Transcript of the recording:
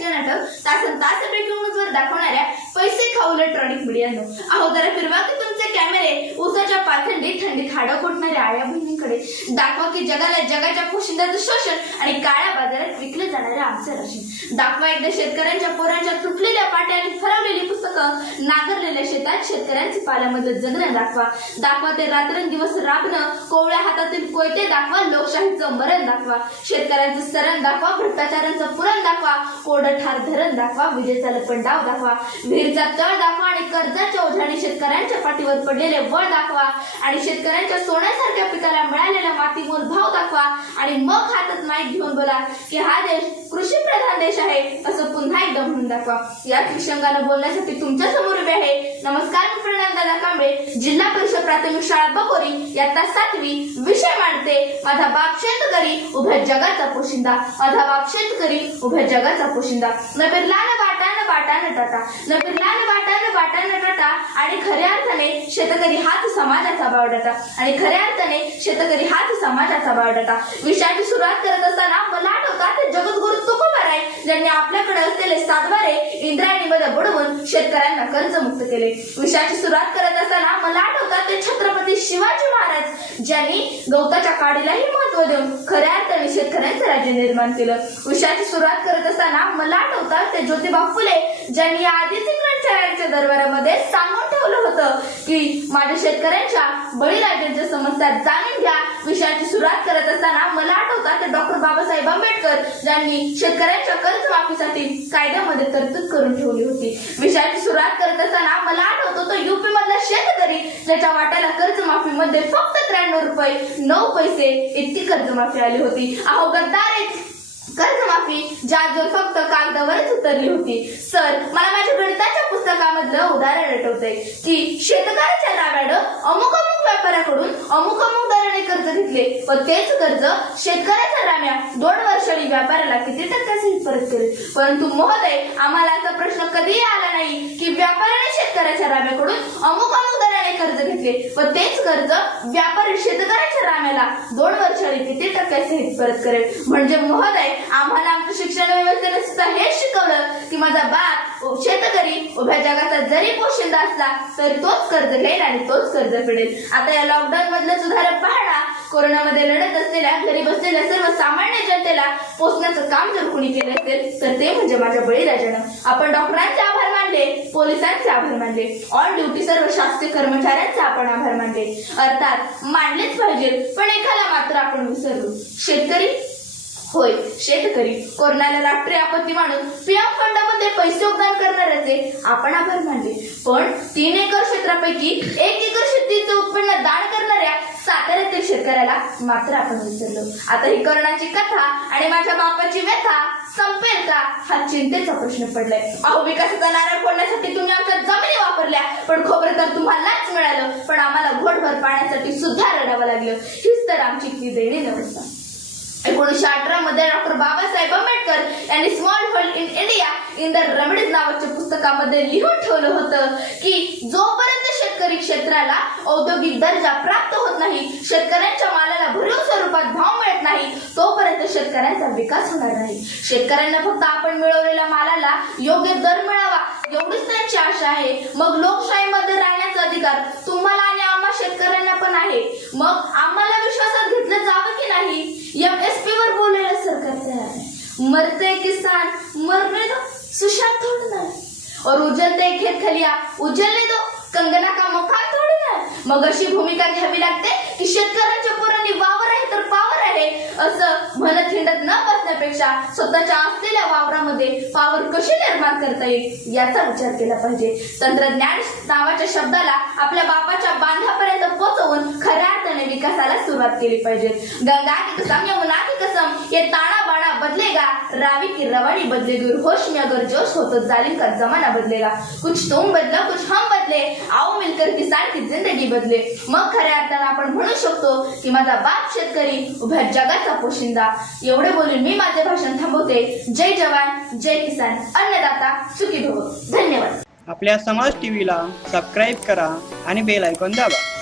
राजकीय नाटक तासन तास वर दाखवणाऱ्या पैसे खाऊ इलेक्ट्रॉनिक मीडियानो अहो तर फिरवा की तुमचे कॅमेरे उसाच्या पाथंडी थंडीत हाडं कोटणाऱ्या आया बहिणींकडे. दाखवा की जगाला जगाच्या पोशिंदाचं शोषण आणि काळ्या बाजारात विकले जाणारे आमचे राशी दाखवा एकदा शेतकऱ्यांच्या पोरांच्या तुटलेल्या पाट्या आणि फरवलेली पुस्तकं नागरलेल्या शेतात शेतकऱ्यांचे पाल्यामध्ये जगणं दाखवा. दाखवा ते रात्रंदिवस राबणं. कोवळ्या हातातील कोयते दाखवा. लोकशाहीचं मरण दाखवा. शेतकऱ्यांचं सरण दाखवा. भ्रष्टाचारांचं पुरण दाखवा. कोरडं ठार धरण दाखवा. विजेचा लपंडाव दाखवा. विहिरीचा तळ दाखवा आणि कर्जाच्या ओझाने शेतकऱ्यांच्या पाठीवर पडलेले वळ दाखवा. आणि शेतकऱ्यांच्या सोन्यासारख्या पिकाला मिळालेला मातीमोल भाव दाखवा. आणि मग हातात माईक घेऊन बोला की हा देश कृषी प्रधान देश आहे. असं पुन्हा एकदा म्हणून दाखवा. या विषंगानं बोलण्यासाठी तुमच्यासमोर उभे आहे. नमस्कार. मी प्रणाम दादा कांबळे. जिल्हा परिषद प्राथमिक शाळा बकोरी इयत्ता सातवी विषय मांडते. माझा बाप शेतकरी उभ्या जगाचा पोशिंदा. माझा बाप शेतकरी उभ्या जगाचा पोशिंदा. न लाल न बाटा टाटा. न बिरला न बाटा टाटा. आणि खऱ्या अर्थाने शेतकरी हाच समाजाचा बावडाटा आणि खऱ्या अर्थाने शेतकरी हाच समाजाचा बावडाटा विषयाची सुरुवात करत असताना मला आठवतात जगद्गुरु ज्यांनी आपल्याकडे असलेले सातबारे इंद्रायणीमध्ये बुडवून शेतकऱ्यांना कर्जमुक्त केले. विषयाची सुरुवात करत असताना मला आठवतात ते छत्रपती शिवाजी महाराज ज्यांनी गवताच्या काडीलाही महत्त्व देऊन खऱ्या अर्थाने शेतकऱ्यांचं राज्य निर्माण केलं. विषयाची सुरुवात करत असताना मला आठवतात ते ज्योतिबा फुले ज्यांनी आदिती ग्रंथालयाच्या दरबारामध्ये सांगून ठेवलं होतं की माझ्या शेतकऱ्यांच्या बळीराजांच्या समस्या जाणून घ्या. विषयाची सुरुवात करत असताना मला आठवतात ते डॉक्टर बाबासाहेब आंबेडकर ज्यांनी शेतकऱ्यांच्या कर्जमाफीसाठी कायद्यामध्ये तरतूद करून ठेवली होती. विषयाची सुरुवात करत असताना मला आठवतो तो युपी मधला शेतकरी ज्याच्या वाट्याला कर्जमाफीमध्ये फक्त त्र्याण्णव रुपये नऊ पैसे इतकी कर्जमाफी आली होती. अहो गद्दार कर्जमाफी ज्यावर फक्त कागदावरच उतरली होती. सर मला माझ्या गणिताच्या पुस्तकामधलं उदाहरण आठवतंय की शेतकऱ्याच्या नाव्यानं अमुक अमुक व्यापाऱ्याकडून अमुक अमुक दराने कर्ज घेतले. व तेच कर्ज शेतकऱ्याच्या राम्या दोन वर्षांनी व्यापाऱ्याला किती टक्क्यासहित परत केले? परंतु महोदय आम्हाला असा प्रश्न कधीही आला नाही की व्यापाऱ्याने शेतकऱ्याच्या राम्याकडून अमुक घेतले. व तेच कर्ज व्यापारी शेतकऱ्याच्या राम्याला दोन वर्षांनी किती टक्क्यासहित परत करेल? म्हणजे महोदय आम्हाला आमच्या शिक्षण व्यवस्थेने सुद्धा हेच शिकवलं की माझा बाप शेतकरी उभ्या जगाचा जरी पोशिंदा असला तरी तोच कर्ज घेईल आणि तोच कर्ज फेडेल. आता या लॉकडाऊन मधलं सुधारण पाहणा. कोरोनामध्ये लढत असलेल्या घरी बसलेल्या सर्व सामान्य जनतेला पोचण्याचं काम जर कोणी केलं असेल तर ते म्हणजे माझ्या बळीराजानं. आपण डॉक्टरांच्या मानले पोलिसांचे आभार मानले. ऑन ड्युटी सर्व शासकीय कर्मचाऱ्यांचे आपण आभार मानले. अर्थात मानलेच पाहिजे पण एकाला मात्र आपण विसरलो. शेतकरी? होय शेतकरी. कोरोनाला राष्ट्रीय आपत्ती मानून पीएम फंडामध्ये पैसे योगदान करणाऱ्याचे आपण आभार मानले. पण तीन एकर क्षेत्रापैकी एक एकर शेतीचं उत्पन्न दान करणारे करायला मात्र आपण विसरलो. आता ही कर्णाची कथा आणि माझ्या बापाची व्यथा संपेल का? हा चिंतेचा प्रश्न पडलाय. अहो विकासाचा नारळ फोडण्यासाठी तुम्ही आमच्या जमिनी वापरल्या. पण खोबरं तर तुम्हालाच मिळालं. पण आम्हाला घोटभर पाण्यासाठी सुद्धा रडावं लागलं. हीच तर आमची ती देणी नवस्था एकोणीसशे अठरा मध्ये डॉक्टर बाबासाहेब आंबेडकर यांनी small world in India in the remedies नावाच्या पुस्तकामध्ये लिहून ठेवलं होतं की जोपर्यंत शेतकरी क्षेत्राला औद्योगिक दर्जा प्राप्त होत नाही. शेतकऱ्यांच्या मालाला भरीव स्वरूपात भाव मिळत नाही. तोपर्यंत शेतकऱ्यांचा विकास होणार नाही. शेतकऱ्यांना फक्त आपण मिळवलेल्या मालाला योग्य दर मिळावा एवढीच त्यांची आशा आहे. मग लोकशाहीमध्ये राहण्याचा अधिकार तुम्हाला आणि आम्हा शेतकऱ्यांना पण आहे. मग आम्हाला विश्वासात घेतलं जावं की नाही? एमएसपी वर बोलायला सरकार तयार आहे. मरते किसान मरने दो सुशांत थोडणार और उजलते खेत खलिया उजलने दो कंगना मग अशी भूमिका घ्यावी लागते की शेतकऱ्यांच्या पोरांनी वाव असं म्हणत हिंडत न बसण्यापेक्षा स्वतःच्या असलेल्या वावरामध्ये पावर कशी निर्माण करता येईल याचा विचार केला पाहिजे. तंत्रज्ञान नावाच्या शब्दाला आपल्या बापाच्या बांधापर्यंत पोहोचवून खऱ्या अर्थाने विकासाला सुरुवात केली पाहिजे. गंगा की कसम यमुना की कसम हे ताणा बाणा बदलेगा. रावी की रवाडी बदलेगी दूर होश में अगर जोश हो तो जालिम का जमाना बदलेगा. कुछ तुम बदलो कुछ हम बदले. आओ मिलकर किसान की जिंदगी बदले. मग खऱ्या अर्थाने आपण म्हणू शकतो की माझा बाप शेतकरी उभ्या जगाचा पोशिंदा एवढे बोलून मी माझे भाषण थांबवते. जय जवान जय किसान. अन्नदाता सुखी भव. धन्यवाद. आपल्या समाज टीव्हीला सबस्क्राईब करा आणि बेल ऐकून दाबा.